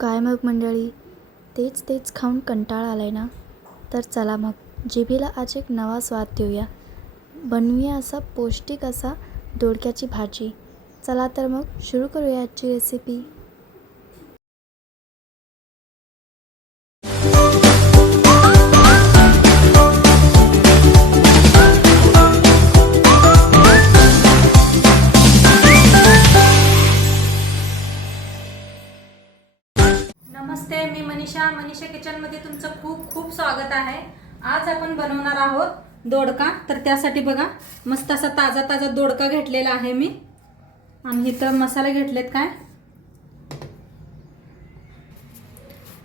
काय मग मंडळी तेच तेच खाऊन कंटाळा आलाय ना? तर चला मग जिभेला आज एक नवा स्वाद देऊया. बनवूया असा पौष्टिक असा दोडक्याची भाजी. चला तर मग सुरू करूया आजची रेसिपी मी मनीषा मनीषा किचनमध्ये तुमचं खूप खूप स्वागत आहे. आज आपण बनवणार आहोत दोडका. तर त्यासाठी बघा मस्त असा ताजा ताजा दोडका घेतलेला आहे मी. आणि इथं मसाले घेतलेत काय?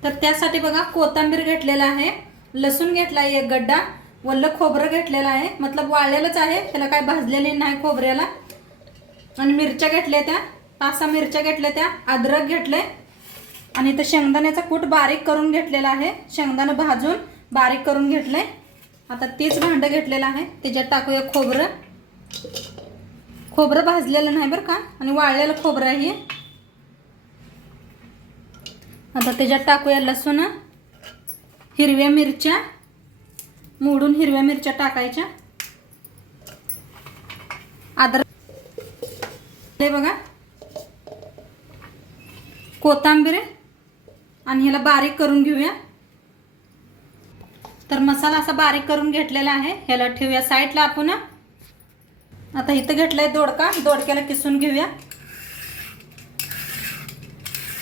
तर त्यासाठी बघा कोथिंबीर घेतलेला आहे लसूण घेतला आहे एक गड्डा वल्ल खोबरं घेतलेलं आहे. मतलब वाळलेलंच आहे त्याला काय भाजलेले नाही खोबऱ्याला. आणि मिरच्या घेतल्या त्या पाच सहा मिरच्या घेतल्या त्या अद्रक घेतले आणि इथं शेंगदाण्याचा कूट बारीक करून घेतलेला आहे. शेंगदाणं भाजून बारीक करून घेतलंय आता तेच भांडं घेतलेलं आहे. त्याच्यात टाकूया खोबरं. खोबरं भाजलेलं नाही बरं का? आणि वाळलेलं खोबरं आहे आता त्याच्यात टाकूया लसूण हिरव्या मिरच्या. मोडून हिरव्या मिरच्या टाकायच्या. अद्रक हे बघा. कोथिंबीर आणि ह्याला बारीक करून घेऊया. तर मसाला असा बारीक करून घेतलेला आहे. ह्याला ठेवूया साईडला आपण. आता इथं घेतलाय दोडका. दोडक्याला किसून घेऊया.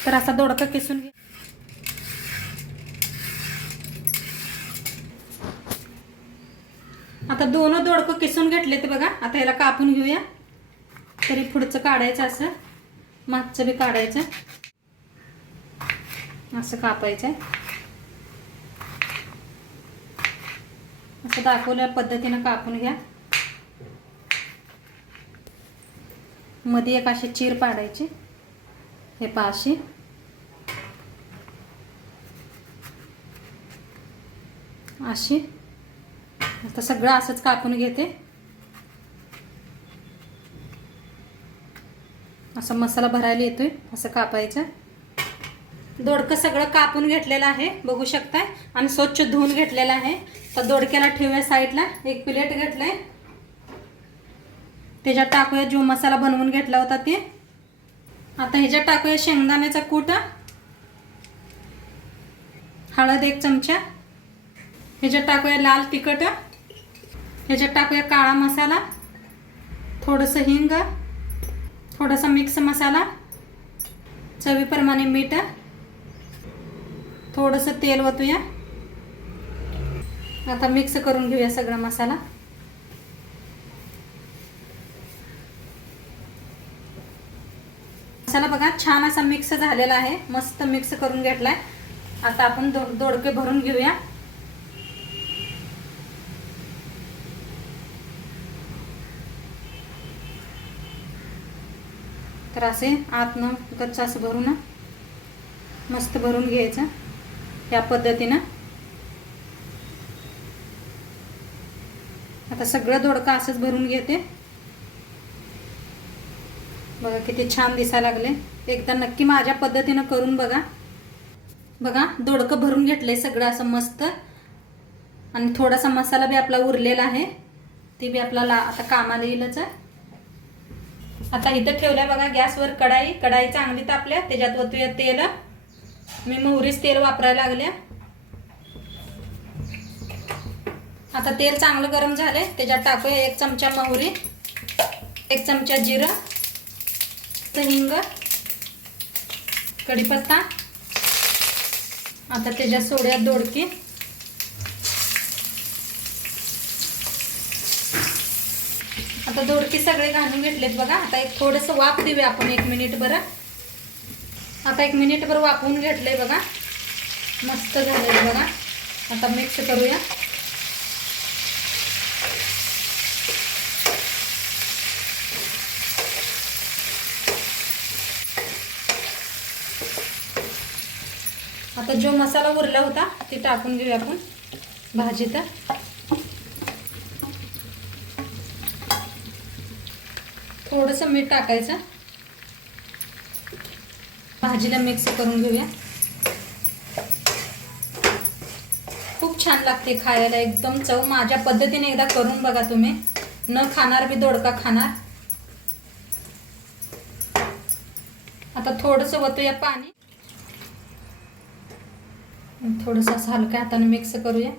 तर असा दोडका किसून घे. आता दोन दोडकं किसून घेतले ते बघा. आता ह्याला कापून घेऊया. तरी पुढचं काढायचं असं. मागचं बी काढायचं. असं कापायचं आहे असं दाखवल्या पद्धतीनं कापून घ्या. मध्ये एक अशी चीर पाडायची. हे पाशी अशी. आता सगळं असंच कापून घेते. असा मसाला भरायला येतोय असं कापायचं. दोडकं सगळं कापून घेतलेलं आहे बघू शकताय. आणि स्वच्छ धुवून घेतलेलं आहे. तर दोडक्याला ठेवूया साईडला. एक प्लेट घेतलंय. त्याच्यात टाकूया जो मसाला बनवून घेतला होता ते. आता ह्याच्यात टाकूया शेंगदाण्याचा कूट. हळद एक चमचा. ह्याच्यात टाकूया लाल तिखट. ह्याच्यात टाकूया काळा मसाला. थोडंसं हिंग. थोडासा मिक्स मसाला. चवीप्रमाणे मीठ. थोडंसं तेल ओतूया. आता मिक्स करून घेऊया सगळा मसाला. मसाला बघा छान असा मिक्स झालेला आहे. मस्त मिक्स करून घेतलाय. आता आपण दो दोडके भरून घेऊया. तर असे आतनं कच्चा असं भरून मस्त भरून घ्यायचं. ह्या पद्धतीनं. आता सगळं दोडका असंच भरून घेते. बघा किती छान दिसायला लागले. एकदा नक्की माझ्या पद्धतीनं करून बघा. बघा दोडकं भरून घेतलंय सगळं असं मस्त. आणि थोडासा मसाला बी आपला उरलेला आहे. ती बी आपल्याला आता कामाला येईलच. आता इथं ठेवल्या बघा गॅसवर कढाई. कढाई चांगली तापल्या त्याच्यात ओतूया तेल. मी मोहरीच तेल वापरायला लागल्या आता तेल चांगलं गरम झालंय त्याच्यात टाकूया एक चमचा मोहरी एक चमचा जिरं हिंग कढीपत्ता. आता त्याच्यात सोड्या दोडकी. आता दोडकी सगळे घालून घेतलेत बघा आता एक थोडंसं वाफ देऊया आपण एक मिनिट बरं. आता एक मिनिटभर वाफवून घेतलंय बघा. मस्त झालंय बघा. आता मिक्स करूया. आता जो मसाला उरला होता ते टाकून घेऊया आपण. भाजीत थोडंसं मीठ टाकायचं. भाजीला मिक्स करून घेऊया. खूप छान लागते खायला एकदम चव. माझ्या पद्धतीने एकदा करून बघा तुम्ही. न खाणार मी दोडका खाणार. आता थोडंसं ओतूया पाणी. थोडंसं असं हलक्या आता मिक्स करूया.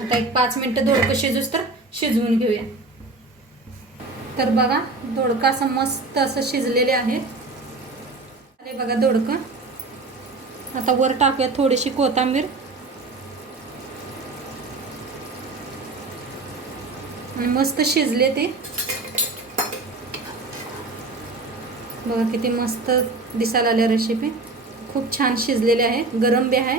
आता एक पाच मिनटं दोडकं शिजूस तर शिजवून घेऊया. तर बघा दोडका असं मस्त असं शिजलेले आहे अरे बघा दोडकं. आता वर टाकूया थोडीशी कोथांबीर आणि मस्त शिजले ते. बघा किती मस्त दिसायला आल्या रेसिपी खूप छान शिजलेले आहे. गरम बी आहे.